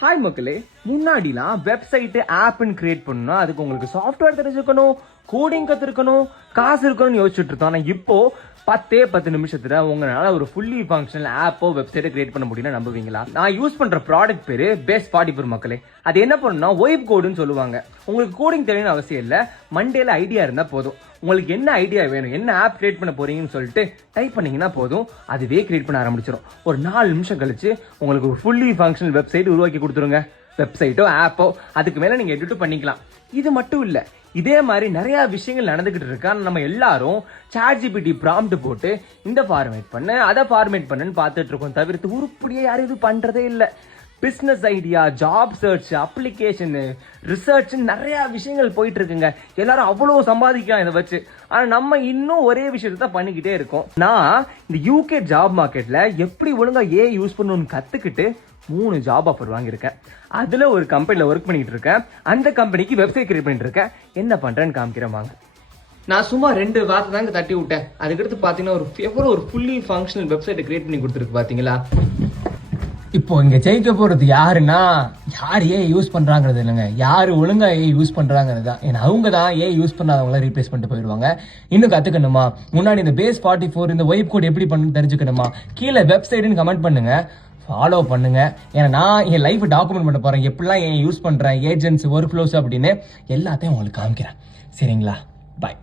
Hi மக்களே, முன்னாடிலாம் website ஆப்னு create பண்ணணும், அதுக்கு உங்களுக்கு சாஃப்ட்வேர் தெரிஞ்சுக்கணும், கோடிங் கற்றுக்கணும், காசு இருக்கணும்னு யோசிச்சுட்டு இருந்தோம். ஆனால் இப்போ 10 நிமிஷத்துல உங்களால ஒரு ஃபுல்லி ஃபங்க்ஷனல் ஆப்போ வெப்சைட்டை கிரியேட் பண்ண முடியும்னா நம்புவீங்களா? நான் யூஸ் பண்ற ப்ராடக்ட் பேரு பேஸ் 44 மக்களே. அது என்ன பண்ணுன்னா ஒய்ப் கோடுன்னு சொல்லுவாங்க. உங்களுக்கு கோடிங் தெரியணும்னு அவசியம் இல்லை, மண்டேல ஐடியா இருந்தா போதும். உங்களுக்கு என்ன ஐடியா வேணும், என்ன ஆப் கிரியேட் பண்ண போறீங்கன்னு சொல்லிட்டு டைப் பண்ணீங்கன்னா போதும், அதுவே கிரியேட் பண்ண ஆரம்பிச்சிடும். ஒரு 4 நிமிஷம் கழிச்சு உங்களுக்கு ஒரு ஃபுல்லி ஃபங்க்ஷனல் வெப்சைட் உருவாக்கி கொடுத்துருங்க. வெப்சைட்டோ ஆப்போ அதுக்கு மேல நீங்க எடிட் பண்ணிக்கலாம். இது மட்டும் இல்ல, இதே மாதிரி நிறைய விஷயங்கள் நடந்துகிட்டு இருக்கா. நம்ம எல்லாரும் ChatGPT ப்ராம்ப்ட் போட்டு இந்த ஃபார்மேட் பண்ணு, அதை ஃபார்மேட் பண்ணுன்னு பார்த்துட்டு இருக்கோம். தவிர்த்து உருப்படியே யாரும் இது பண்றதே இல்லை. Business idea, job search, application, research, நிறைய விஷயங்கள் போயிட்டு இருக்குங்க. எல்லாரும் அவ்வளவு சம்பாதிக்கலாம் இதை வச்சு. ஆனா நம்ம இன்னும் ஒரே விஷயத்தை தான் பண்ணிக்கிட்டே இருக்கோம். நான் இந்த UK ஜாப் மார்க்கெட்ல எப்படி ஒழுங்கா AI யூஸ் பண்ணணும்னு கத்துக்கிட்டு 3 ஜாப் ஆஃபர் வாங்கியிருக்கேன். அதுல ஒரு கம்பெனில ஒர்க் பண்ணிட்டு இருக்கேன். அந்த கம்பெனிக்கு வெப்சைட் கிரியேட் பண்ணிட்டு இருக்கேன். என்ன பண்றேன்னு காமிக்கிறேன் வாங்க. நான் சும்மா 2 வார்த்தை தாங்க தட்டி விட்டேன். அதுக்கடுத்து பாத்தீங்கன்னா ஒரு ஃபுல்லி ஃபங்க்ஷனல் வெப்சைட்டை கிரியேட் பண்ணி கொடுத்துருக்கு பாத்தீங்களா. இப்போ இங்க ஜெயிக்க போறது யாருன்னா, யார் ஏ யூஸ் பண்றாங்கிறது இல்லைங்க, யாரு ஒழுங்கா ஏ யூஸ் பண்றாங்கிறது தான். ஏன்னா அவங்க தான் ஏ யூஸ் பண்ணாதவங்கள ரீப்ளேஸ் பண்ணிட்டு போயிடுவாங்க. இன்னும் கத்துக்கணுமா, முன்னாடி இந்த பேஸ் 44 இந்த ஒய்ப் கோட் எப்படி பண்ணு தெரிஞ்சுக்கணுமா, கீழே வெப்சைட்னு கமெண்ட் பண்ணுங்க, ஃபாலோ பண்ணுங்க. ஏன்னா நான் என் லைஃப் டாக்குமெண்ட் பண்ண போறேன், எப்படிலாம் ஏன் யூஸ் பண்றேன், ஏஜென்ட்ஸ், ஒர்க் ஃப்ளோஸ் அப்படின்னு எல்லாத்தையும் உங்களுக்கு காமிக்கிறேன். சரிங்களா? பாய்.